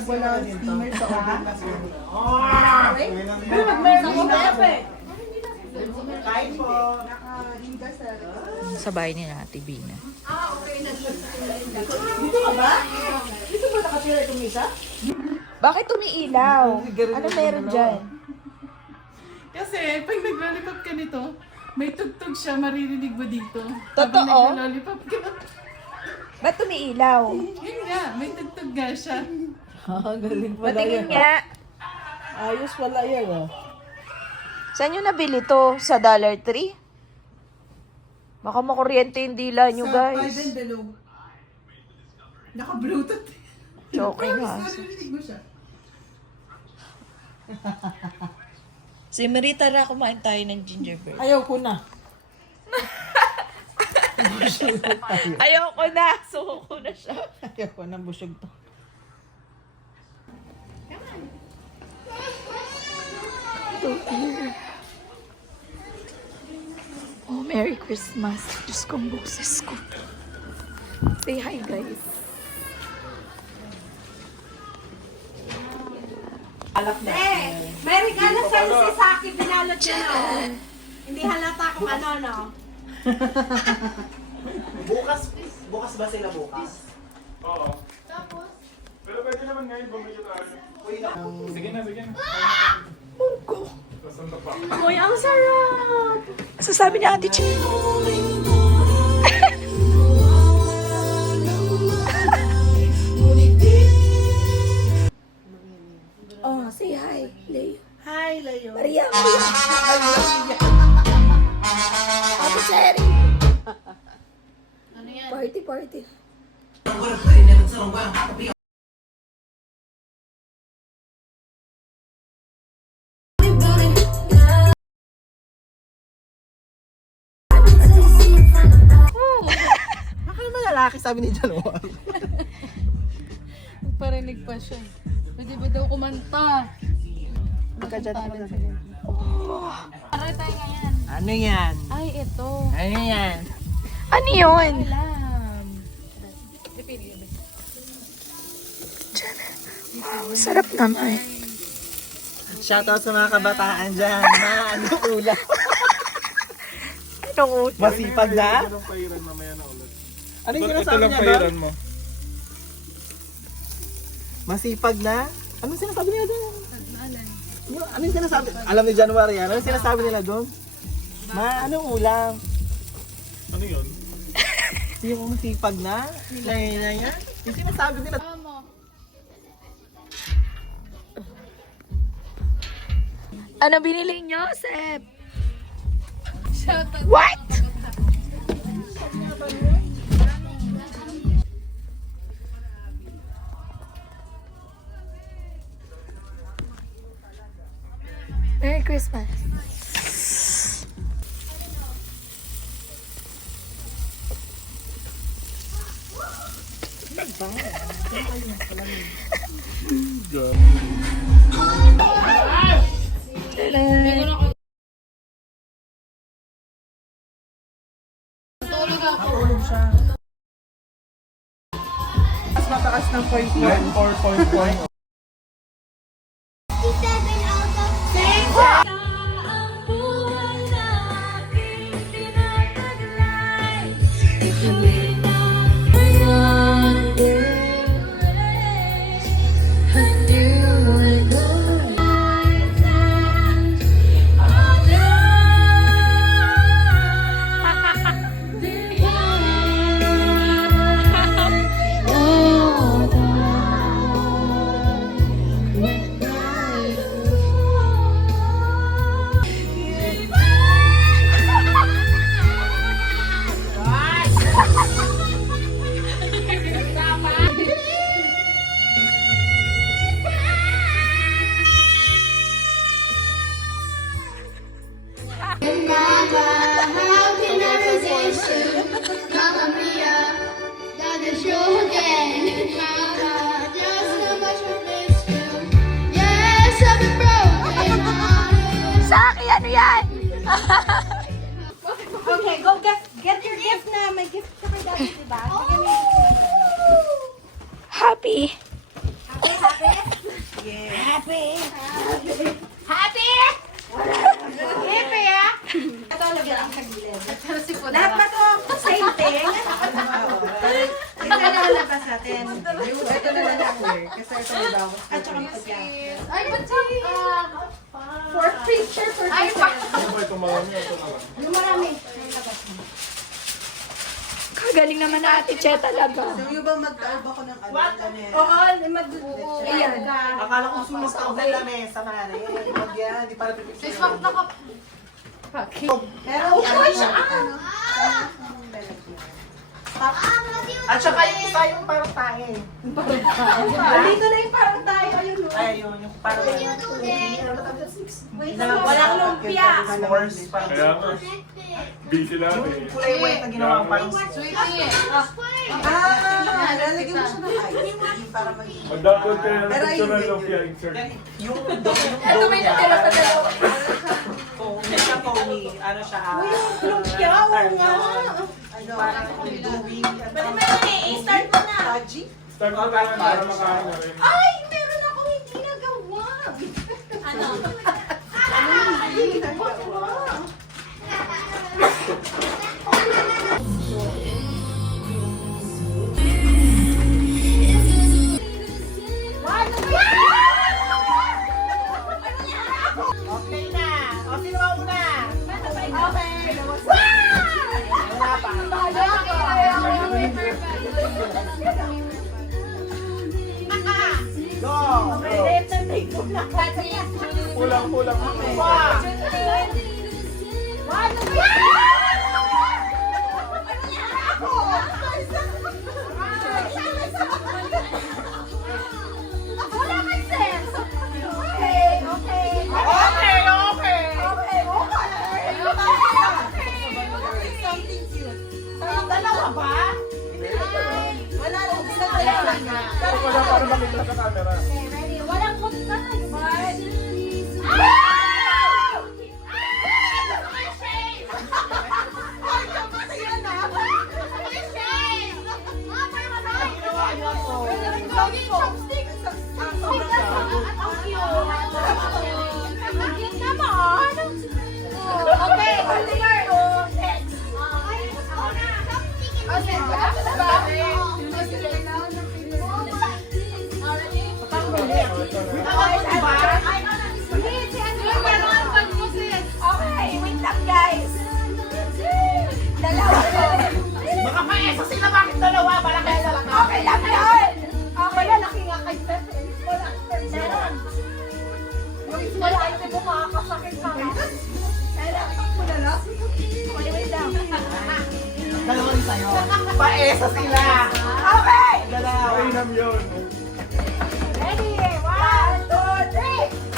pag wala steamer sa overpass. Kain po. Sa bahay ni Ate Bina. Dito ka ba? Dito ba nakatira itong isa? Bakit umiilaw? Ano meron dyan? Kasi pag nag-lollipop ka nito, may tugtog siya, maririnig mo dito. Totoo? Habang nag-lollipop ka. Ba't umiilaw? Yun nga, may tugtog nga siya. Galing pala Patingin nga. Ayos pala yan ah. Saan nyo nabili to? Sa Dollar Tree? Baka makuryente yung dila nyo, guys. Sa below. Naka-bluetooth. Okay nga. Narinig mo siya. Si Marita na kumain tayo ng gingerbread. Ayaw ko na. Ayoko na. Suko ko na siya. Ayaw ko na, busog to. Oh, Merry Christmas. Diyos kong boses ko. Say hi, guys. May regalo sa'yo si Saki, binalot niya no. Hindi halata kung ano, no? Bukas ba sila bukas? Oo. Tapos? Pero pwede naman ngayon bumili tayo. Sige na, sige na. Munggo. Nasaan na pa? Uy, ang sarap! Sasabi ni Ate Chi. Oh, say hi, Leo. Hi, Layo. Maria. Ate Cherry. Party, party. Baka naman lalaki sabi ni Januar. Parinig pa siya. Pwede ba daw kumanta? Magka-chat mo na. Aray tayo ngayon. Ano yan? Ay, ito. Ano yan? Ano yun? Alam. Sarap naman. Shoutout sa mga kabataan dyan. Ano ulam? Anong Masipag na? Ito lang pairan mamaya na ulit. Ano yung Ito sinasabi lang niya doon? pairan mo. Masipag na? Anong sinasabi niya doon? Ano yung sinasabi? Alam ni January yan. Ano yung sinasabi nila doon? Anong ulam? Ano yun? Yung masipag na? Na yan? Yung sinasabi nila. Ano binili niyo, Seb? What? Merry Christmas. Mas mataas ng 0.1. 4.1. Saki, ano yan? Okay, go get your gift na. May gift ka kay Daddy, diba? Happy. Happy, happy. Happy! Happy! Happy, ah! Ito, lagyan ako sa gilid. Lahat ba to? Same thing? Ito na lalabas natin. Ito na lalabas. Kasi ito na daw. At saka magkakya. Ay, ba't For picture, for Ay, picture. Ano ba itong marami? Yung marami. Kagaling naman na Ate Che talaga. Yung ba mag-alb ako ng ano? Oo, ayan. Akala ko sumas ka ng lamesa, mare. Huwag yan, di para pipicture. Sis, wag na ka. Pero, ano siya? At saka yung isa yung parang tae. Dito na yung parang tayo. Ayun, no? Ay, yun, yung parang... Walang lumpia. S'mores, parang Kaya nga, busy lang yung eh. kulay white na ginawa parang... Sweetie eh. Lalagyan mo siya ng ice. Hindi para maging... Mag-download kayo ng Pero picture ng ayun, Lumpia insert. Yung dough niya. Kung hindi siya pony, ano siya... Lumpia, oo nga. Ano? Parang doughy. Start mo na. Haji? Start mo tayo para makain na rin. Ay, meron ako hindi nagawa. Ano? Hindi nagawa. Okay na. O, sino ba una? Okay. Wala pa. Go! Kulang-kulang. Wala para makita sa camera. Walang punta. Okay, wait lang guys. Dalawa to. Baka maesa sila, bakit dalawa? Malaki sa lang. Okay lang yun. Wala laki nga kay Pepe. Wala meron. Wala ay hindi mo makakasakit sa akin. Kailangan mo na lang. Wait lang. Dalawa rin sa'yo. Paesa sila. Okay. Dalawa. Mainam yun. Ready? 1, 2, 3.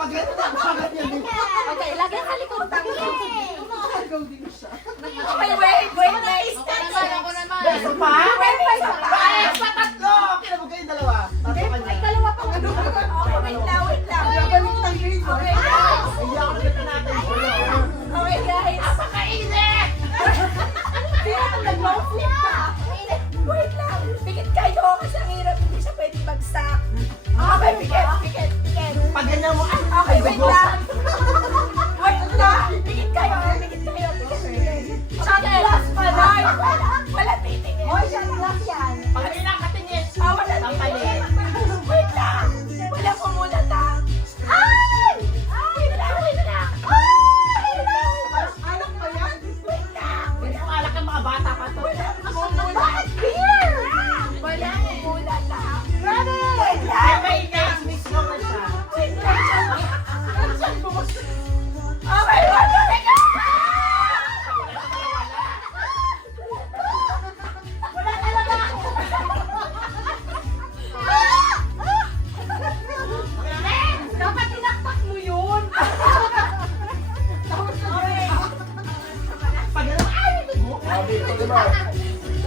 Pag ganito na, bakit yan dito? Okay, lagyan sa likod. Okay, wait, guys. Ako naman. Beso pa? Wait, Paesa, tatlo! Kailan mo kayo dalawa? Tatlo may kanya. dalawa pang ano. Okay, wait lang. Okay, Hindi ako nagkita natin. okay, guys. Napakainit! Kaya nag-long flip ka. Wait lang. Pikit kayo kasi ang hirap hindi siya pwede bagsak. Okay, pikit. Pag ganyan mo, ay! Okay, wait lang. Wait lang. Pikit kayo. Shot glass pa na. Wala titingin. Hoy, shot glass yan. Pag may nakatingin, Wala tampalin. titingin. Wait lang. Wala pumulat ah. Ay! Wait lang. Anak pa yan? Wait lang. Hindi ko alak ang mga bata pa to. Bakit beer? Wala pumulat ah. Ready? Wait lang. Ay, may gas-mix naman siya. Wait lang. Okay, wala. Wala talaga ako. Dapat tinaktak mo yun. Pag ganyan, ay! Sabi ko diba?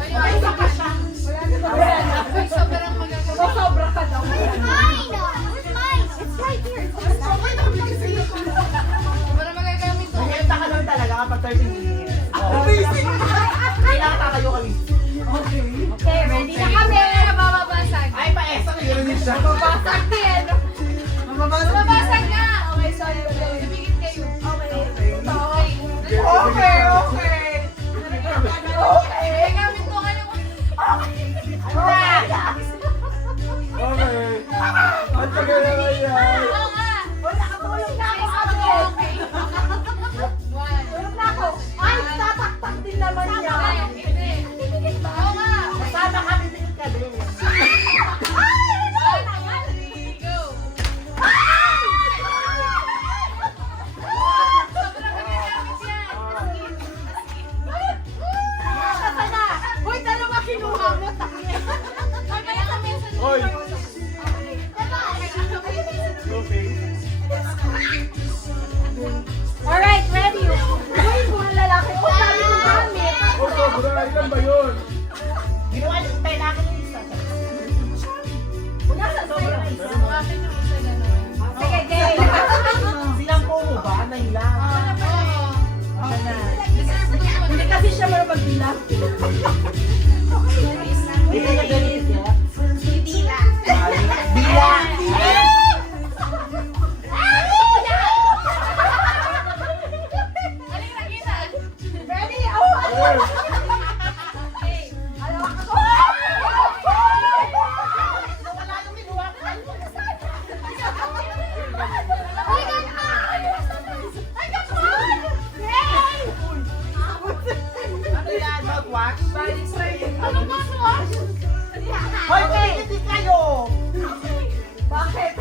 Ay, sobrang magagawa. Sobra ka daw. Sobrang magagamit to. Nakita ka lang talaga kapag 30 minutes. Amazing! Kailangan tatayo kami. Okay, ready na kami. Mababasag. Ay, pa-esa na yun siya. Babasag din. Mababasag nga. Okay, sorry. Ibigit kayo. Okay, okay. Magagamit ko ngayon. Okay. Ang tagal naman yan. Oo nga. Nakatulog na ako. Okay. One. Tulog na ako. Ay, tataktak din naman niya. Hindi. Oo nga. Kasama kami din ka din. Go. Sobrang magagamit yan. Saka na. Uy, dalawa kinuha mo. Kaya kami sa Oy! Moving. Alright, ready. Uy, mga lalaki. Uy, sabi ko gamit. Oh, sobra. Ilan ba yun? Ginawa niyo tayo na akin yung isa. Nasa sobra. akin yung isa na naman. Sige, game. Silang po mo ba? Nahilang. Deserve ko naman. Hindi kasi siya marunong magbilang. Hindi na ganit ya. Bila. Bila! Aling nakita. Ready? Oh! Okay. Alawak ako. Wala nang minuha ka. Ano yan? Mouthwash? Ano ba ito? Hoy, kumikiti kayo! Bakit?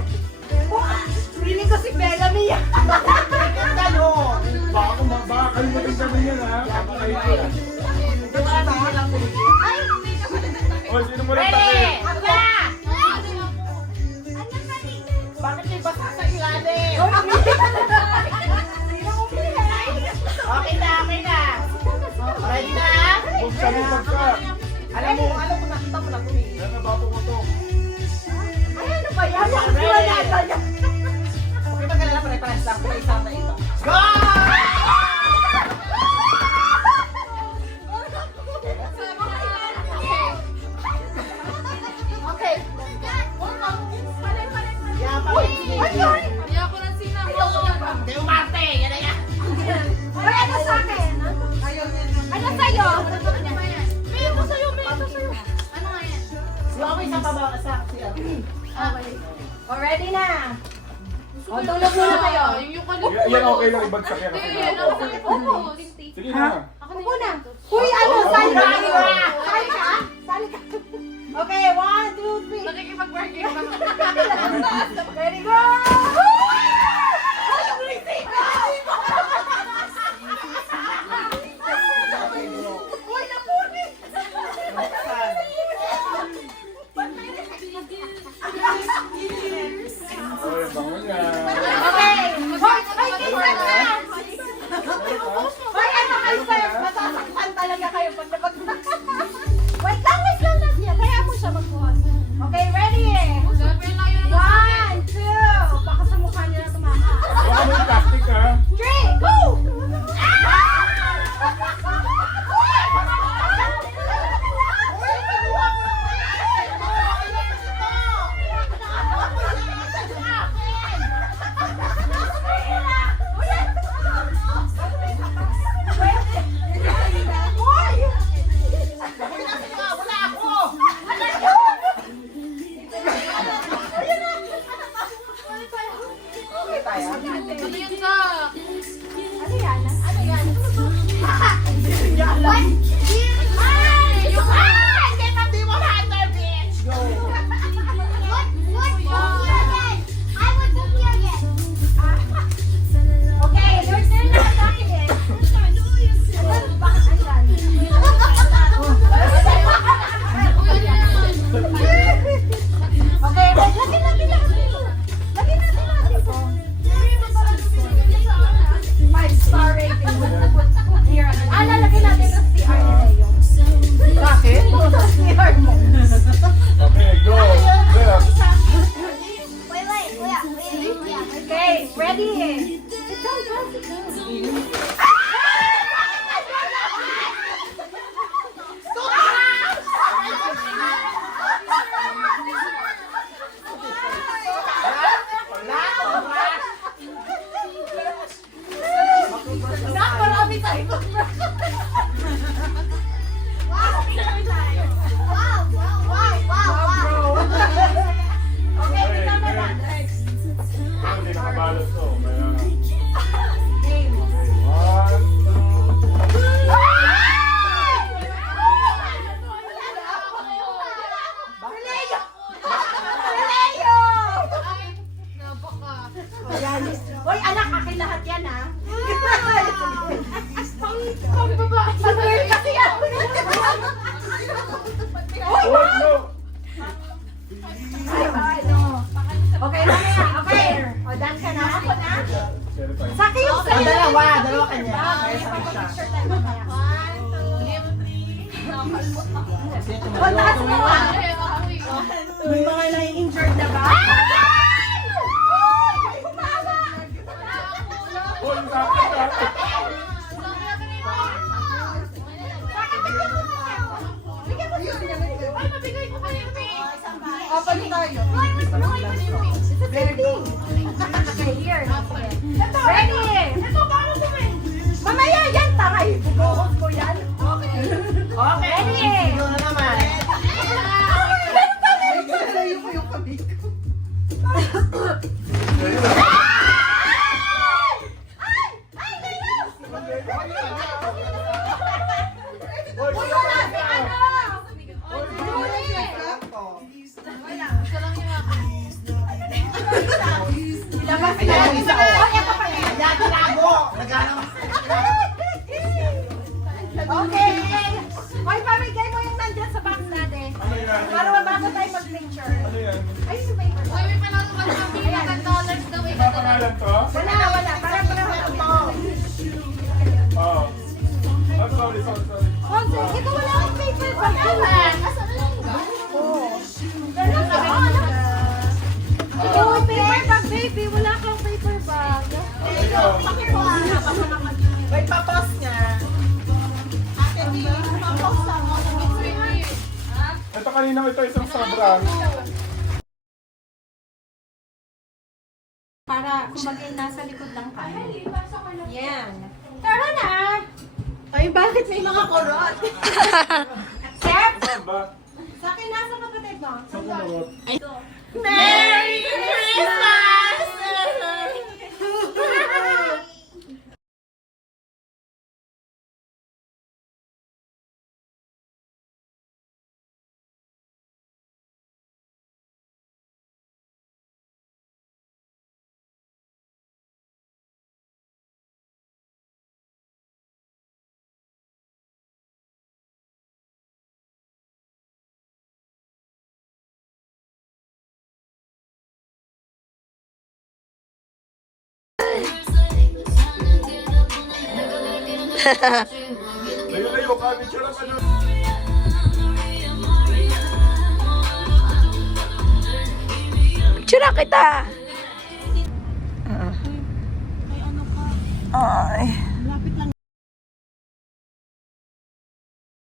Feeling ko si Bellamy yan. Kumikit kayo! Baka kalimutin ka rin yan, ha? Papakain ko. Diba? Hindi lang kumikit. Oy, sino mo lang takip? Ako na! Bakit may basa sa ilalim? Okay na, okay na. Ready na? Buksan mo pagka. Alam mo nakita mo na ito eh. Yan, nabato ko to. Ay, ano ba yan? Bakit wala na yan? Okay, magkalala pare-pares lang. Kung isa na ito. Go! Okay. Yeah, pag- Kaya ko ng sinamon. Kayo Marte! Yan na yan! Ay, ano sa akin? Ano sa'yo? May ito sa'yo, may ito sa'yo. Ano nga yan? Okay sa baba sa siya. Okay. O, ready na. O, tulog muna kayo. Yung eucalyptus. Yan okay lang, ibagsak yan. Hindi, yan ang eucalyptus. Sige na. Upo na. Uy, ano? Sali ka? Sali ka? Sali ka? Okay, 1, 2, 3. Nakikipag-bargain ba? Ready, go! Ay, yung lisik! Uy, napunin! Oy, bango niya. Okay! Hoy, kisan na! Hoy, ano kayo, sir? Masasaktan talaga kayo pag napag Taas mo ah. May mga nai-injured na ba? Uy! Umaga! Uy, bakit? Open tayo. Ready? Okay, here. Ready? Mamaya yan, tangay. Bubuhos mo yan. Okay. Ready? Ikaw na naman. Layo ko yung kamay ko. Ilabas na. Ayan, isa, oh. Oh, ito pa yan. Ayan, tinago. Naghanap. Okay. Hoy, pamigay mo yung nandyan sa box natin. Ano yan? Para bago tayo mag-picture. Ano yan? Ay, yung paper. Ipapangalan to? Wala. Parang ito. Oo. Oh, sorry. Concept, ito wala akong paper bag. Asan na lang ba? Oo. Ikaw ang paper bag, baby. Wala kang paper bag. May papos niya. Ito kanina ito isang sobra. Para kumagay nasa likod lang tayo. Yan. Tara na! Ay, bakit may mga kurot? Sep! Saan ba? Sa akin, nasa kapatid mo? Sa kumurot. Merry Christmas! Layo ka, picture pa doon. Picture kita.